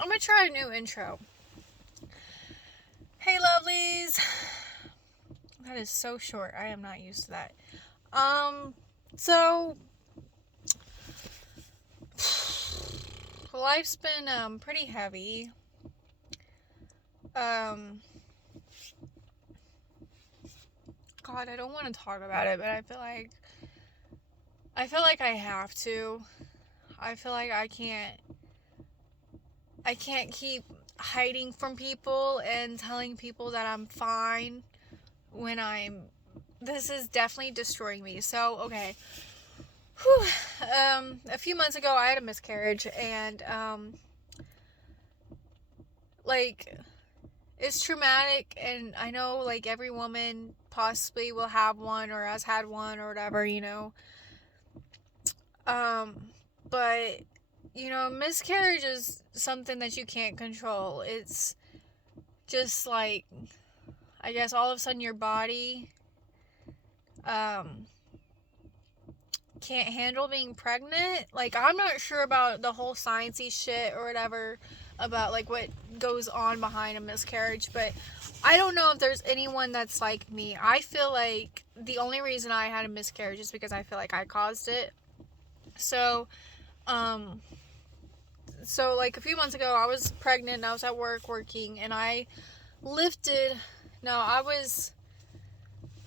I'm gonna try a new intro. Hey, lovelies. That is so short. I am not used to that. So life's been pretty heavy. God, I don't want to talk about it, but I feel like I have to. I feel like I can't keep hiding from people and telling people that I'm fine when this is definitely destroying me. So, okay. Whew. A few months ago I had a miscarriage, and like, it's traumatic, and I know, like, every woman possibly will have one or has had one or whatever. But miscarriage is something that you can't control. It's just like, I guess, all of a sudden your body um can't handle being pregnant. Like, I'm not sure about the whole sciencey shit or whatever about, like, what goes on behind a miscarriage, but I don't know if there's anyone that's like me. I feel like the only reason I had a miscarriage is because I feel like I caused it. So, um, like, a few months ago, I was pregnant and I was at work working, and I lifted. No,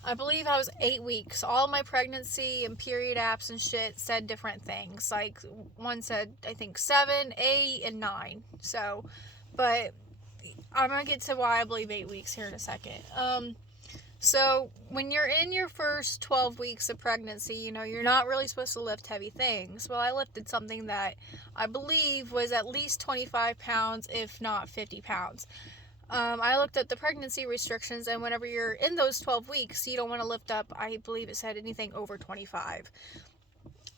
I believe I was 8 weeks. All my pregnancy and period apps and shit said different things. Like, one said, I think, 7, 8, and 9. So, but I'm gonna get to why I believe 8 weeks here in a second. So when you're in your first 12 weeks of pregnancy, you're not really supposed to lift heavy things. Well, I lifted something that I believe was at least 25 pounds, if not 50 pounds. I looked at the pregnancy restrictions, and whenever you're in those 12 weeks, you don't want to lift up, I believe it said, anything over 25.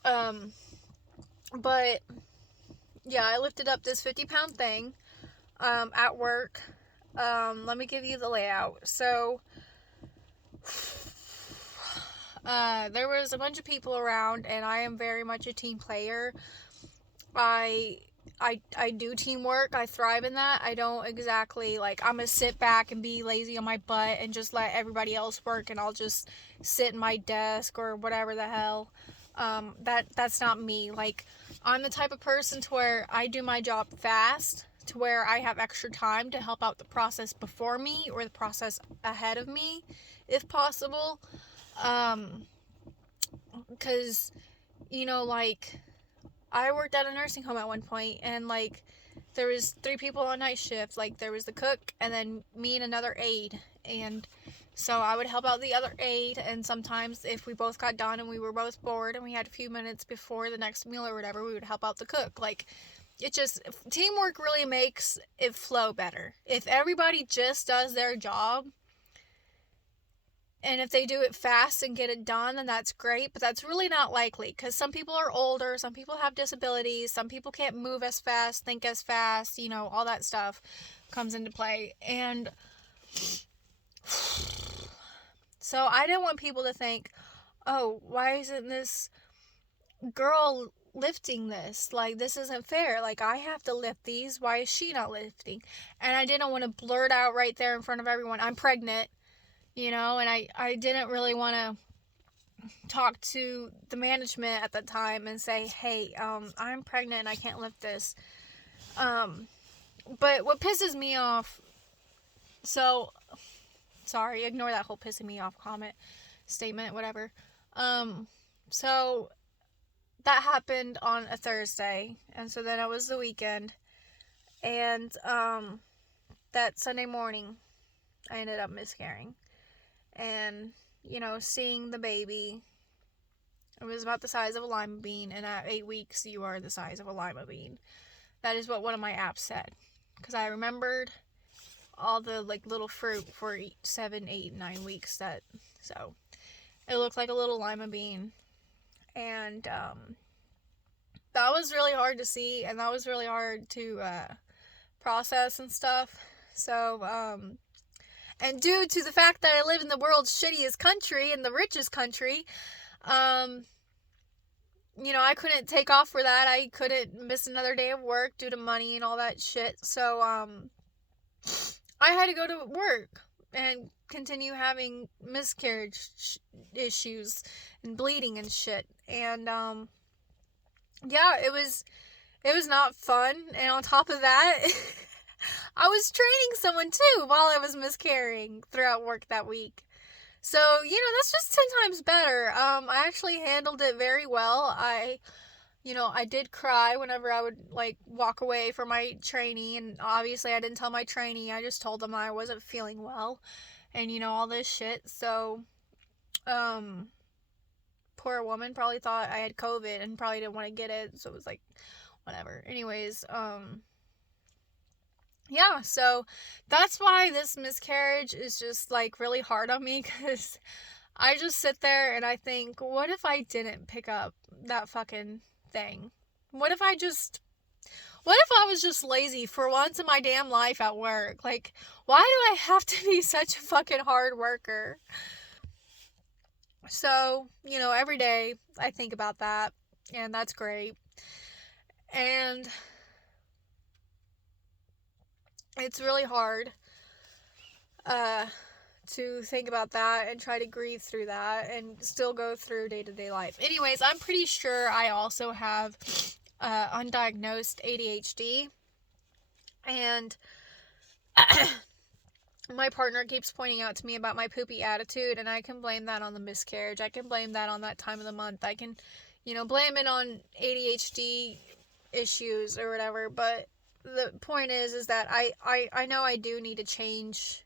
But yeah, I lifted up this 50-pound thing at work. Let me give you the layout. So there was a bunch of people around, and I am very much a team player. I do teamwork. I thrive in that. I don't exactly, like, I'm gonna sit back and be lazy on my butt and just let everybody else work, and I'll just sit in my desk or whatever the hell. That's not me. Like, I'm the type of person to where I do my job fast, to where I have extra time to help out the process before me or the process ahead of me, if possible. Because, like, I worked at a nursing home at one point, and, like, there was 3 people on night shift. Like, there was the cook, and then me and another aide, and so I would help out the other aide, and sometimes if we both got done and we were both bored and we had a few minutes before the next meal or whatever, we would help out the cook. Like, it just, teamwork really makes it flow better. If everybody just does their job, and if they do it fast and get it done, then that's great, but that's really not likely, because some people are older, some people have disabilities, some people can't move as fast, think as fast, all that stuff comes into play. And so I didn't want people to think, oh, why isn't this girl lifting this? Like, this isn't fair. Like, I have to lift these. Why is she not lifting? And I didn't want to blurt out right there in front of everyone, I'm pregnant. And I didn't really want to talk to the management at the time and say, hey, I'm pregnant and I can't lift this. But what pisses me off, so, sorry, ignore that whole pissing me off comment, statement, whatever. So, that happened on a Thursday, and so then it was the weekend, and, that Sunday morning, I ended up miscarrying. And, seeing the baby, it was about the size of a lima bean, and at 8 weeks, you are the size of a lima bean. That is what one of my apps said, because I remembered all the, like, little fruit for 7, 8, 9 weeks, so it looked like a little lima bean, and, that was really hard to see, and that was really hard to, process and stuff. So, and due to the fact that I live in the world's shittiest country and the richest country, I couldn't take off for that. I couldn't miss another day of work due to money and all that shit. So, I had to go to work and continue having miscarriage issues and bleeding and shit. And, yeah, it was not fun. And on top of that, I was training someone too while I was miscarrying throughout work that week. So, that's just 10 times better. I actually handled it very well. I did cry whenever I would, like, walk away from my trainee, and obviously I didn't tell my trainee. I just told them I wasn't feeling well, and, all this shit. So, poor woman probably thought I had COVID and probably didn't want to get it, so it was like, whatever. Anyways, yeah, so that's why this miscarriage is just, like, really hard on me, because I just sit there and I think, what if I didn't pick up that fucking thing? What if I was just lazy for once in my damn life at work? Like, why do I have to be such a fucking hard worker? So, every day I think about that, and that's great. And it's really hard to think about that and try to grieve through that and still go through day-to-day life. Anyways, I'm pretty sure I also have undiagnosed ADHD, and my partner keeps pointing out to me about my poopy attitude, and I can blame that on the miscarriage. I can blame that on that time of the month. I can, blame it on ADHD issues or whatever, but the point is that I know I do need to change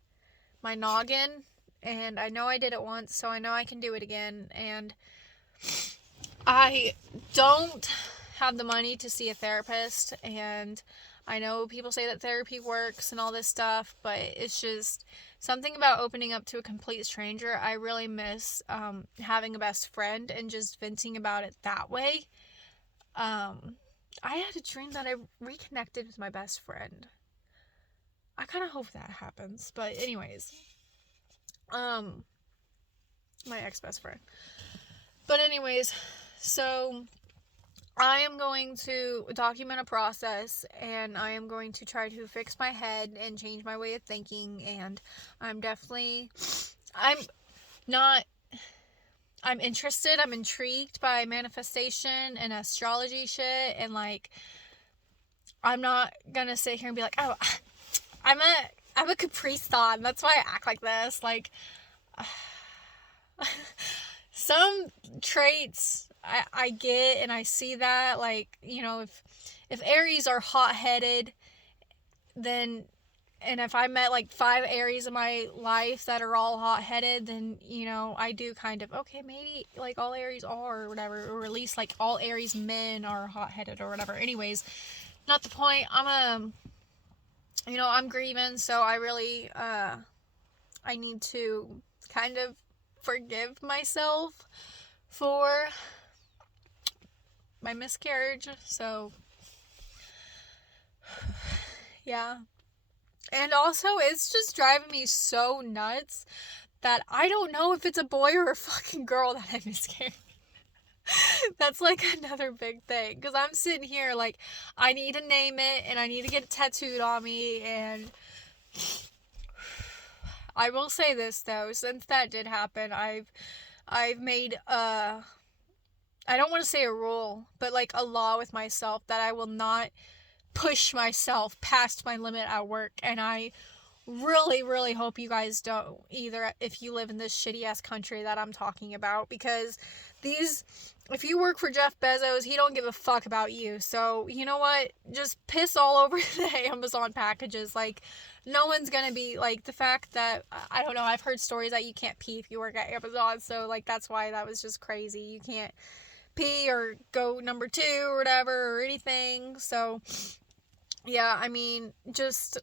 my noggin, and I know I did it once, so I know I can do it again, and I don't have the money to see a therapist, and I know people say that therapy works and all this stuff, but it's just something about opening up to a complete stranger. I really miss having a best friend and just venting about it that way. I had a dream that I reconnected with my best friend. I kind of hope that happens, but anyways, my ex-best friend. But anyways, so I am going to document a process, and I am going to try to fix my head and change my way of thinking, and I'm interested, I'm intrigued by manifestation and astrology shit, and, like, I'm not gonna sit here and be like, oh, I'm a Caprice thought, that's why I act like this. Like, some traits I get, and I see that, like, if Aries are hot-headed, then, and if I met, like, 5 Aries in my life that are all hot-headed, then, I do kind of, okay, maybe, like, all Aries are, or whatever, or at least, like, all Aries men are hot-headed, or whatever. Anyways, not the point. I'm grieving, so I really, I need to kind of forgive myself for my miscarriage. So, yeah. And also, it's just driving me so nuts that I don't know if it's a boy or a fucking girl that I miscarried. That's, like, another big thing, because I'm sitting here like, I need to name it, and I need to get it tattooed on me. And I will say this, though, since that did happen, I've made I don't want to say a rule, but, like, a law with myself that I will not push myself past my limit at work. And I really, really hope you guys don't either, if you live in this shitty ass country that I'm talking about, because if you work for Jeff Bezos, he don't give a fuck about you. So, you know what? Just piss all over the Amazon packages. Like, no one's gonna be, like, the fact that, I don't know, I've heard stories that you can't pee if you work at Amazon, so, like, that's why that was just crazy. You can't pee or go number 2 or whatever or anything. So, yeah, I mean, just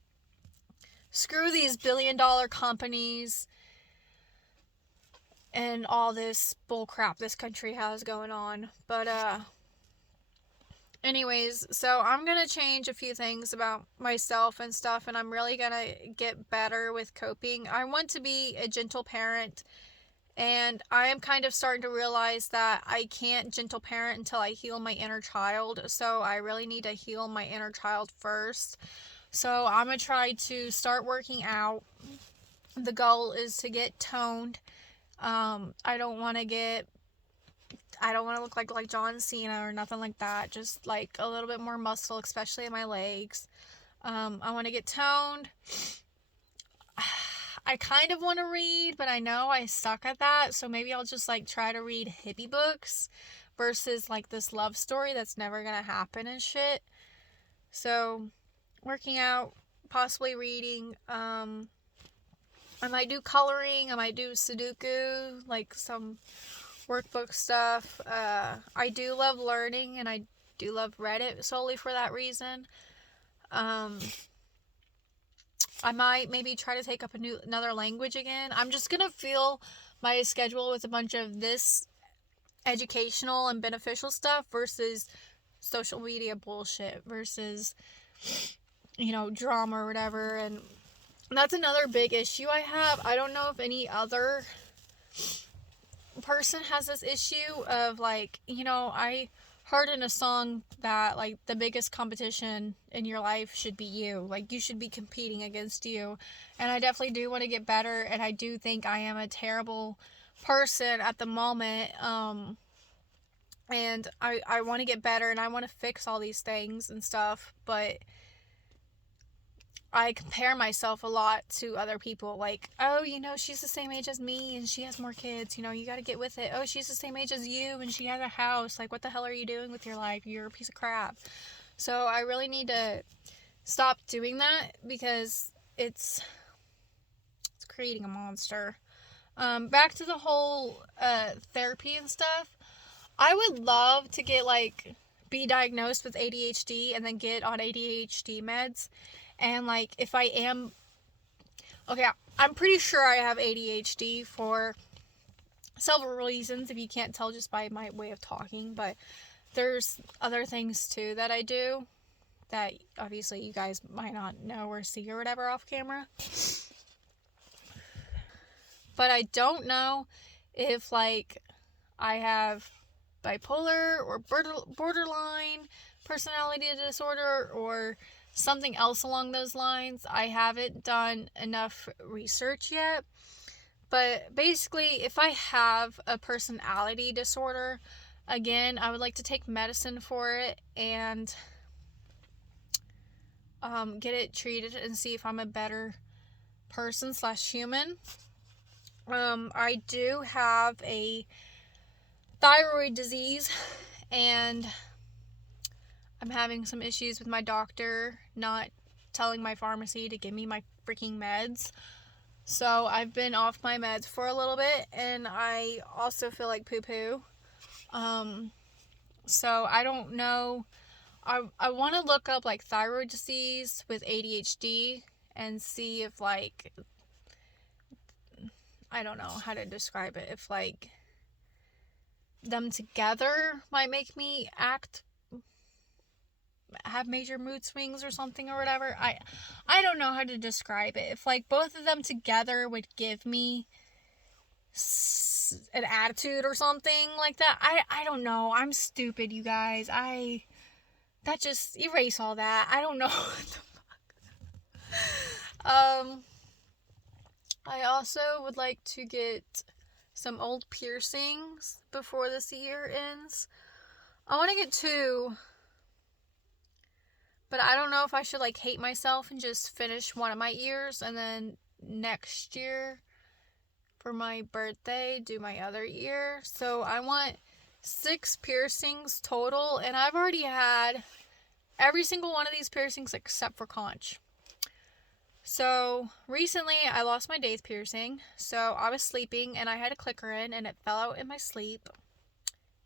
screw these billion-dollar companies and all this bullcrap this country has going on. But, anyways, so I'm gonna change a few things about myself and stuff, and I'm really gonna get better with coping. I want to be a gentle parent And I am kind of starting to realize that I can't gentle parent until I heal my inner child. So I really need to heal my inner child first. So I'm going to try to start working out. The goal is to get toned. I don't want to look like John Cena or nothing like that. Just like a little bit more muscle, especially in my legs. I want to get toned. I kind of want to read, but I know I suck at that. So maybe I'll just like try to read hippie books versus like this love story that's never going to happen and shit. So working out, possibly reading. I might do coloring. I might do Sudoku, like some workbook stuff. I do love learning, and I do love Reddit solely for that reason. I might maybe try to take up another language again. I'm just gonna fill my schedule with a bunch of this educational and beneficial stuff versus social media bullshit versus, drama or whatever. And that's another big issue I have. I don't know if any other person has this issue of like, I heard in a song that like the biggest competition in your life should be you. Like you should be competing against you. And I definitely do want to get better, and I do think I am a terrible person at the moment. And I want to get better, and I want to fix all these things and stuff, but I compare myself a lot to other people. Like, oh, she's the same age as me and she has more kids. You got to get with it. Oh, she's the same age as you and she has a house. Like, what the hell are you doing with your life? You're a piece of crap. So I really need to stop doing that because it's creating a monster. Back to the whole therapy and stuff. I would love to get be diagnosed with ADHD and then get on ADHD meds. And if I am, okay, I'm pretty sure I have ADHD for several reasons, if you can't tell just by my way of talking, but there's other things too that I do that obviously you guys might not know or see or whatever off camera. But I don't know if I have bipolar or borderline personality disorder or something else along those lines. I haven't done enough research yet. But basically, if I have a personality disorder, again, I would like to take medicine for it and get it treated and see if I'm a better person / human. I do have a thyroid disease, and I'm having some issues with my doctor not telling my pharmacy to give me my freaking meds. So I've been off my meds for a little bit, and I also feel like poo-poo. So I don't know. I want to look up thyroid disease with ADHD and see if I don't know how to describe it. If them together might make me have major mood swings or something or whatever. I don't know how to describe it. If both of them together would give me an attitude or something like that. I don't know. I'm stupid, you guys. That just erase all that. I don't know what the fuck. I also would like to get some old piercings before this year ends. I want to get 2. But I don't know if I should hate myself and just finish one of my ears and then next year for my birthday do my other ear. So I want 6 piercings total, and I've already had every single one of these piercings except for conch. So recently I lost my 8th piercing. So I was sleeping and I had a clicker in and it fell out in my sleep.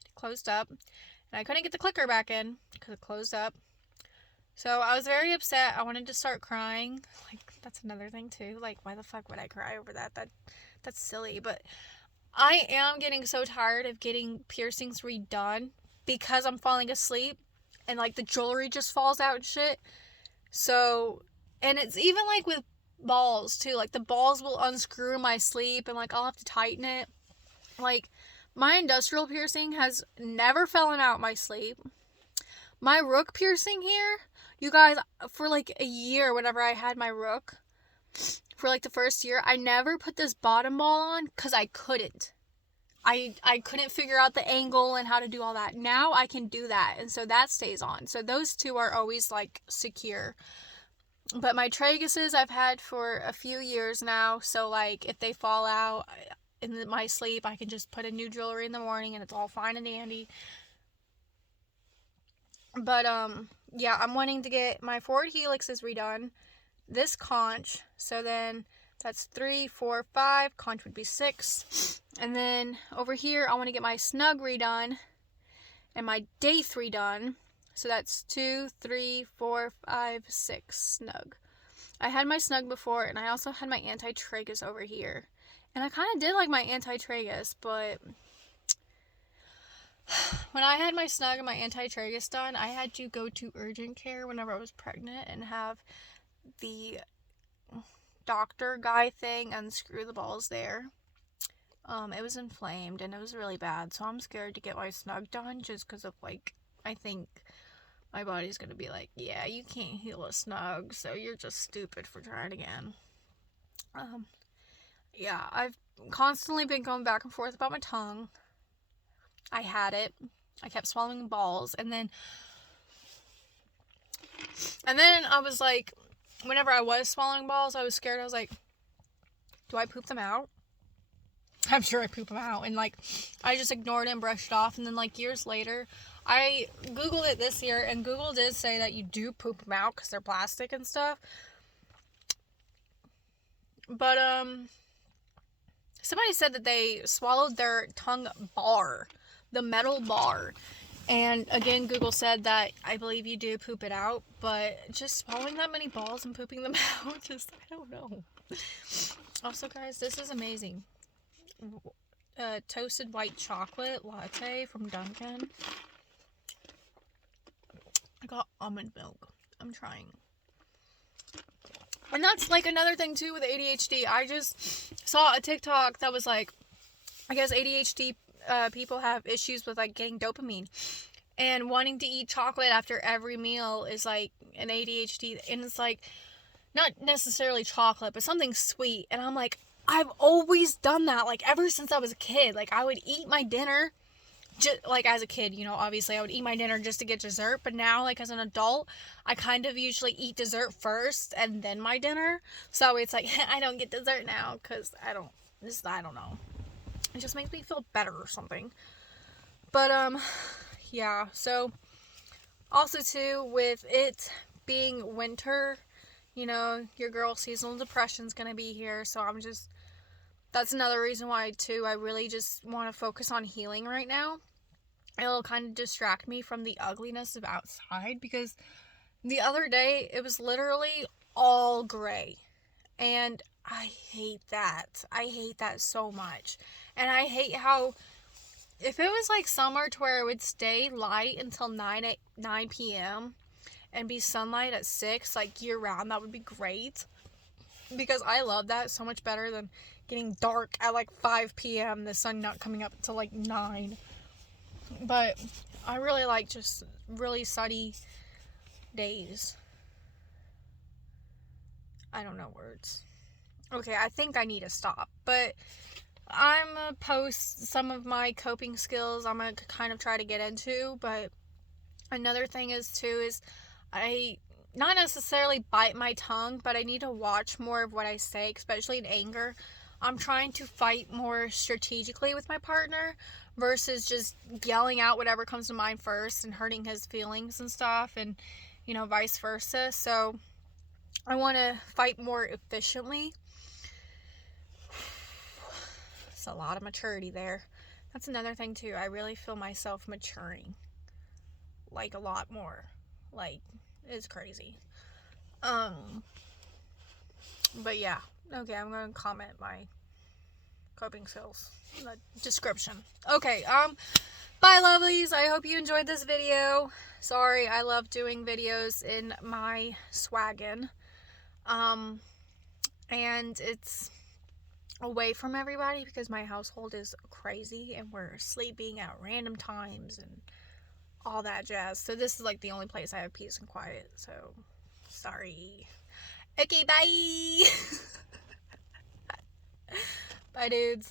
It closed up and I couldn't get the clicker back in because it closed up. So I was very upset. I wanted to start crying. That's another thing too. Why the fuck would I cry over that? That's silly. But I am getting so tired of getting piercings redone because I'm falling asleep and the jewelry just falls out and shit. So, and it's even with balls too. The balls will unscrew in my sleep and I'll have to tighten it. Like, my industrial piercing has never fallen out my sleep. My rook piercing here, you guys, for like a year, whenever I had my rook, for like the first year, I never put this bottom ball on because I couldn't. I couldn't figure out the angle and how to do all that. Now I can do that, and so that stays on. So those two are always like secure. But my traguses I've had for a few years now, so like if they fall out in my sleep, I can just put a new jewelry in the morning and it's all fine and dandy. But yeah, I'm wanting to get my forward helixes redone. This conch, so then that's 3, 4, 5. Conch would be 6. And then over here, I want to get my snug redone and my daith redone. So that's 2, 3, 4, 5, 6 snug. I had my snug before, and I also had my anti-tragus over here. And I kind of did like my anti-tragus, but when I had my snug and my anti-tragus done, I had to go to urgent care whenever I was pregnant and have the doctor guy thing unscrew the balls there. It was inflamed and it was really bad, so I'm scared to get my snug done just because of, like, I think my body's gonna be like, yeah, you can't heal a snug, so you're just stupid for trying again. Yeah, I've constantly been going back and forth about my tongue. I had it. I kept swallowing balls, and then I was like, whenever I was swallowing balls, I was scared. I was like, do I poop them out? I'm sure I poop them out. And, like, I just ignored it and brushed it off. And then, like, years later, I Googled it this year, and Google did say that you do poop them out because they're plastic and stuff. But, somebody said that they swallowed their tongue bar, the metal bar. And again, Google said that I believe you do poop it out, but just swallowing that many balls and pooping them out, just, I don't know. Also, guys, this is amazing. Toasted white chocolate latte from Dunkin'. I got almond milk. I'm trying. And that's, like, another thing, too, with ADHD. I just saw a TikTok that was, like, I guess ADHD people have issues with, like, getting dopamine. And wanting to eat chocolate after every meal is, like, an ADHD. And it's, like, not necessarily chocolate, but something sweet. And I'm like, I've always done that, like, ever since I was a kid. Like, I would eat my dinner, just, like, as a kid, you know, obviously, I would eat my dinner just to get dessert. But now, like, as an adult, I kind of usually eat dessert first and then my dinner. So it's like, I don't get dessert now because I don't know. It just makes me feel better or something. But, yeah. So, also, too, with it being winter, you know, your girl seasonal depression's gonna be here. So that's another reason why, too, I really just want to focus on healing right now. It'll kind of distract me from the ugliness of outside, because the other day, it was literally all gray. And I hate that. I hate that so much. And I hate how, if it was like summer to where it would stay light until 9 p.m. and be sunlight at 6, like, year round, that would be great. Because I love that so much better than getting dark at like 5 p.m. the sun not coming up until like 9. But I really like just really sunny days. I don't know words. Okay, I think I need to stop. But I'm gonna post some of my coping skills I'm gonna kind of try to get into. But another thing is I not necessarily bite my tongue, but I need to watch more of what I say, especially in anger. I'm trying to fight more strategically with my partner versus just yelling out whatever comes to mind first and hurting his feelings and stuff, and, you know, vice versa. So I want to fight more efficiently. It's a lot of maturity there. That's another thing too. I really feel myself maturing, like, a lot more. Like, it's crazy. But yeah. Okay, I'm going to comment my coping skills in the description. Okay, bye, lovelies. I hope you enjoyed this video. Sorry, I love doing videos in my swaggin. And it's away from everybody because my household is crazy and we're sleeping at random times and all that jazz. So this is like the only place I have peace and quiet. So sorry. Okay, bye. Bye, dudes.